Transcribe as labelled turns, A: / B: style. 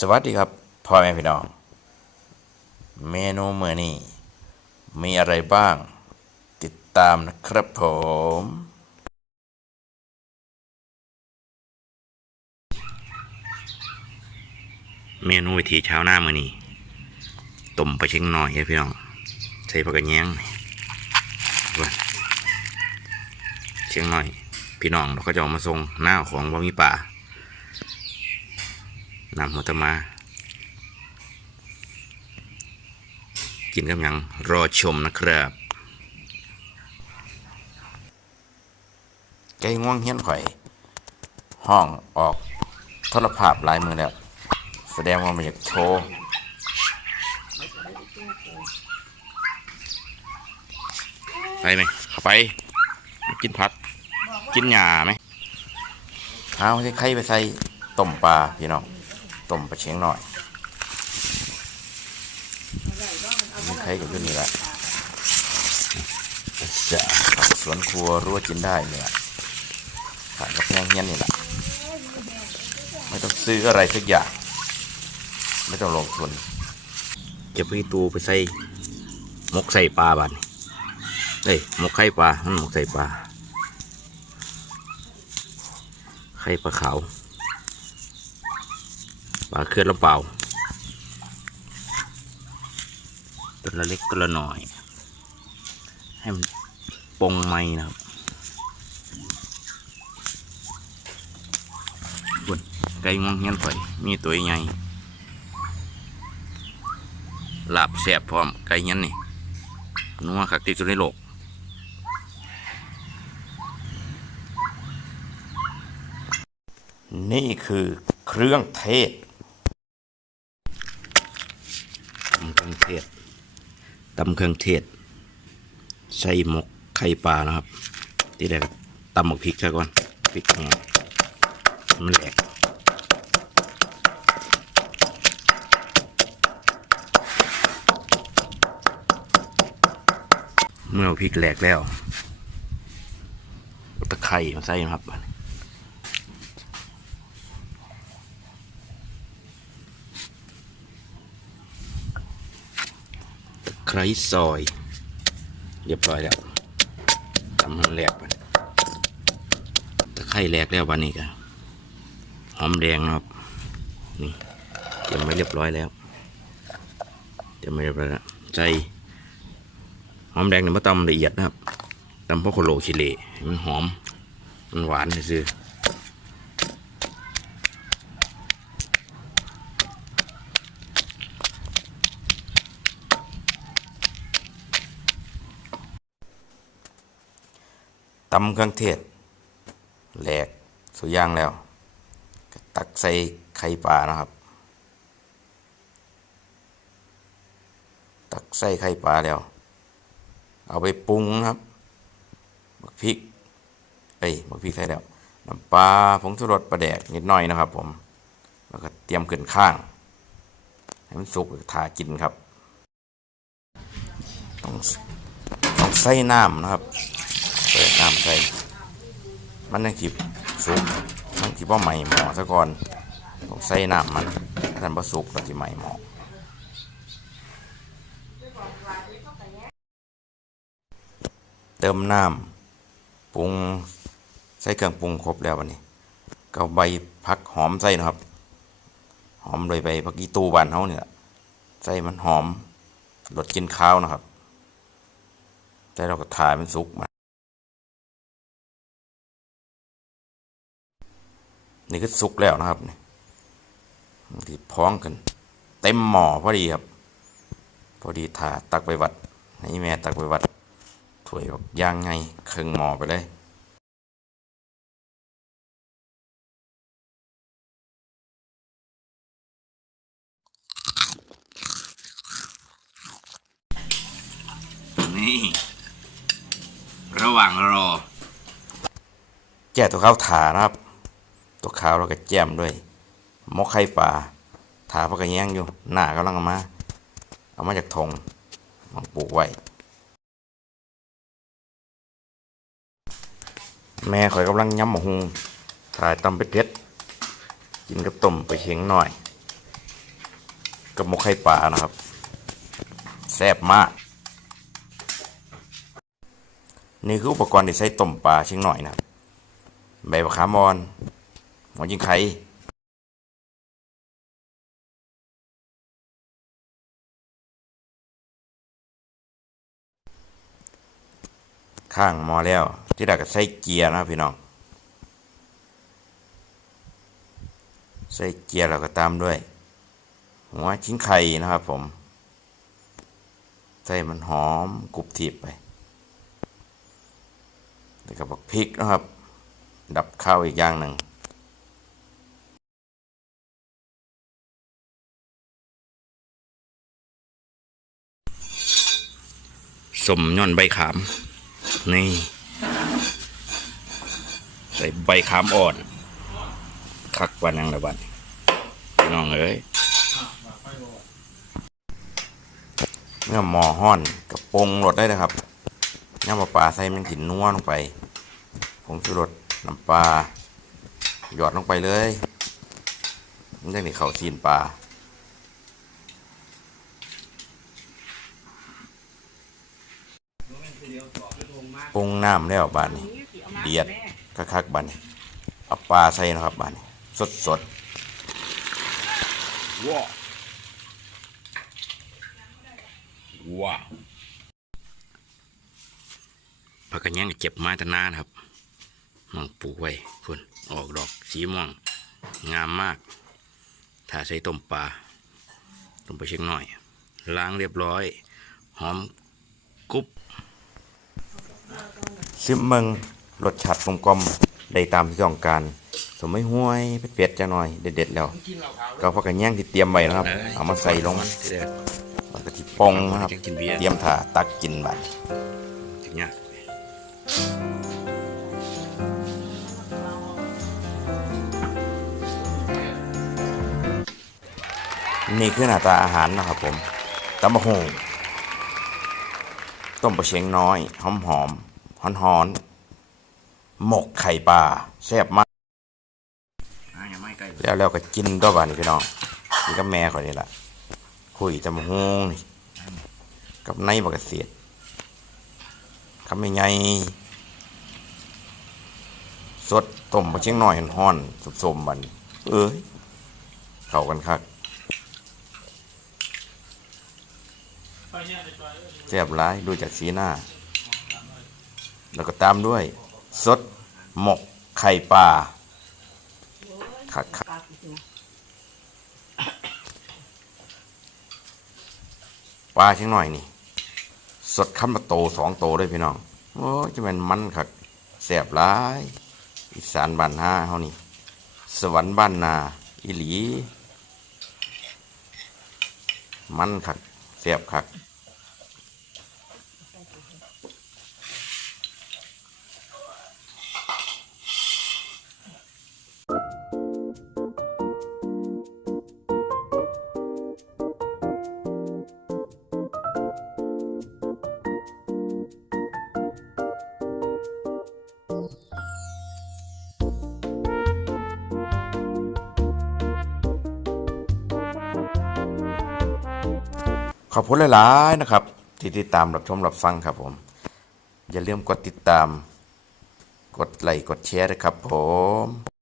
A: สวัสดีครับพ่อแม่พี่น้อง เมนูเมื่อนี้มีอะไรบ้าง ติดตามนะครับผม เมนูวิถีเช้าหน้ามื่อนี้ต้มปลาเชิงหน่อยเด้อพี่น้อง ใส่ผักกระแงนี่ว่าเชียงหน่อย พี่น้องเราก็จะเออกมาส่งหน้าของว่ามีป่า นำหัวตะมา กินกับหยังรอชมนะครับไก่ง่วงเฮี้ยนข่อย ห้องออกโทรภาพหลายมือแล้ว แสดงว่ามันอยากโชว์ไปไหมเข้าไป กินผัด กินหญ้าไหมเอาใส่ไข่ไปใส่ต้มปลาพี่น้อง ต้มปลาเชียงหน่อยมีไข่กับตัวนี้แหละจะผักสวนครัวรั้วกินได้เนี่ยผักกับแพงเฮี้ยนี่แหละไม่ต้องซื้ออะไรสักอย่าง ไม่ต้องลงทุนเก็บไปตูไปใส่หมกใส่ปลาบัดนเอ้ยหมกไข่ปลามันหมกใส่ปลาไข่ปลาขาว ปลาเคลื่อนลำเปล่าตัวละเล็กตัวละหน่อย ให้มันปงไม้นะครับบนไก่งวงเฮียนข่อยมีตัวใหญ่ลาบแสบพร้อมไก่เฮียนนี่นัวคักที่สุดในโลกนี่คือเครื่องเทศตำ เทศตำเครื่องเทศ ใส่หมกไข่ปลานะครับ ที่แรกตำหมกพริกซะก่อนพริกแห้งให้มันแหลกเมื่อพริกแหลกแล้วตะไคร่มาใส่นะครับ ไคร้ซอย เรียบร้อยแล้วตำมันแหลกไปตะไคร้แหลกแล้ววันนี้ก็หอมแดงนะครับนี่เตรียมไว้เรียบร้อยแล้วเตรียมไว้เรียบร้อยแล้วใจหอมแดงเนี่ยมาตำละเอียดนะครับตำพวกโคโลชิเลมันหอมมันหวานซื่อ ตำเครื่องเทศแหลกสุกอยางแล้ว ตักใส่ไข่ปลานะครับ ตักใส่ไข่ปลาแล้ว เอาไปปรุงนะครับบักพริกเอ้ยบักพริกใส่แล้วน้ำปลาผงชูรสปลาแดกนิดหน่อยนะครับ ผม แล้วก็เตรียมขึ้นข้างให้มันสุกทากินครับ ต้องต้องใส่น้ำนะครับ น้ำใส่มันยังขีบสุกมันขีบว่าใหม่หมอซะก่อนต้องใส่น้ำมันถ้าท่านบ่สุกเราจะใหม่หมอเติมน้ำปรุงใส่เครื่องปรุงครบแล้ววันนี้ก็ใบผักหอมใส่นะครับ หอมโดยใบผักอีตูบานเขาเนี่ยใส่มันหอมลดกินข้าวนะครับใส่เราก็ถ่ายมันสุกมา นี่ก็สุกแล้วนะครับนี่ที่พร้องกัน เต็มหม้อพอดีครับ พอดีถาตักไปวัดให้แม่ตักไปวัดถ้วยบอกย่างไงเครึ่งหม้อไปเลยนี่ระหว่างรอ แก้ตัวข้าวถานะครับ ตัวขาวเราก็แจ่มด้วยมกไข่ปลาถาพักกระแยงอยู่ หน้ากำลังเอามา เอามาจากทงมาปลูกไว้แม่ข่อยกำลังย้ำหมกหุงถ่ายตำเป็ดเพชรกินกับต้มไปเชียงหน่อย กับมกไข่ปลานะครับ แซ่บมาก นี่คืออุปกรณ์ที่ใช้ต้มปลาเชียงหน่อยนะครับ ใบมะขามอ่อน หัวยิงไข่ข้างมอแล้ว ที่ได้ก็ใส่เกียร์นะพี่น้อง ใส่เกียร์แล้วก็ตามด้วย หัวชิ้นไข่นะครับผม ใส่มันหอมกรุบทีบไปแล้วก็บักพริกนะครับ ดับข้าวอีกอย่างหนึ่ง สมย่อนใบขาม นี่ ใส่ใบขามอ่อน คักวันยังละบัดพี่น้องเอ้ยเมื่อหมอห้อนกับปงรสได้นะครับย่ำปลาใส่มันกินนัวลงไปผงชูรสน้ำปลาหยอดลงไปเลยมันจะนี่เขาซีนปลา ปรุงน้ำแล้วบานนี้เดียดคักๆบานนี้เอาปลาใส่นะครับบานนี้สดสดๆว้าวว้าวผักกระแยงก็เจ็บไม้ตะนานครับมองปลูกไว้พุ่นออกดอกสีม่วงงามมาก ถ้าใส่ต้มปลาต้มไปเช็คหน่อย ล้างเรียบร้อย หอมกรุบ ซิมเมืองรสชาติกลมกลมๆได้ตามที่ต้องการ สมัยห้วยเป็ดๆจะหน่อยเด็ดๆแล้วก็พักกันแย่งที่เตรียมไว้นะครับ เอามาใส่ลงแล้วก็ที่ปองนะครับ เตรียมถ่าตักกินบัดนี่คือหน้าตาอาหารนะครับผมตำบะฮง ต้มปลาเชงน้อย หอมหอมหอนหอนๆหมกไข่ปลาแซ่บมากแล้วแล้วก็กินตัวบานนี่พี่น้องนี่ก็แม่ข่อยนี่แหละคุยตำฮงนี่กับในบักเกษตรคำใหญ่ๆสดต้มปลาเชียงน้อยห่อนๆสมๆบัดนเอ้ยเข้ากันคัก แซ่บร้ายดูจากสีหน้า แล้วก็ตามด้วย สดหมกไข่ปลาคักคักปลาเชียงหน่อยนี่ สดคำมาโตสองโตด้วยพี่น้อง โอ้จะเป็นมันคักแซ่บร้าย อีสานบ้านห้าเฮานี่ สวรรค์บ้านนาอีหลี มันคักแซ่บคัก ขอบคุณหลายๆนะครับ ที่ติดตามรับชมรับฟังครับผม อย่าลืมกดติดตาม กดไลค์กดแชร์ด้วยครับผม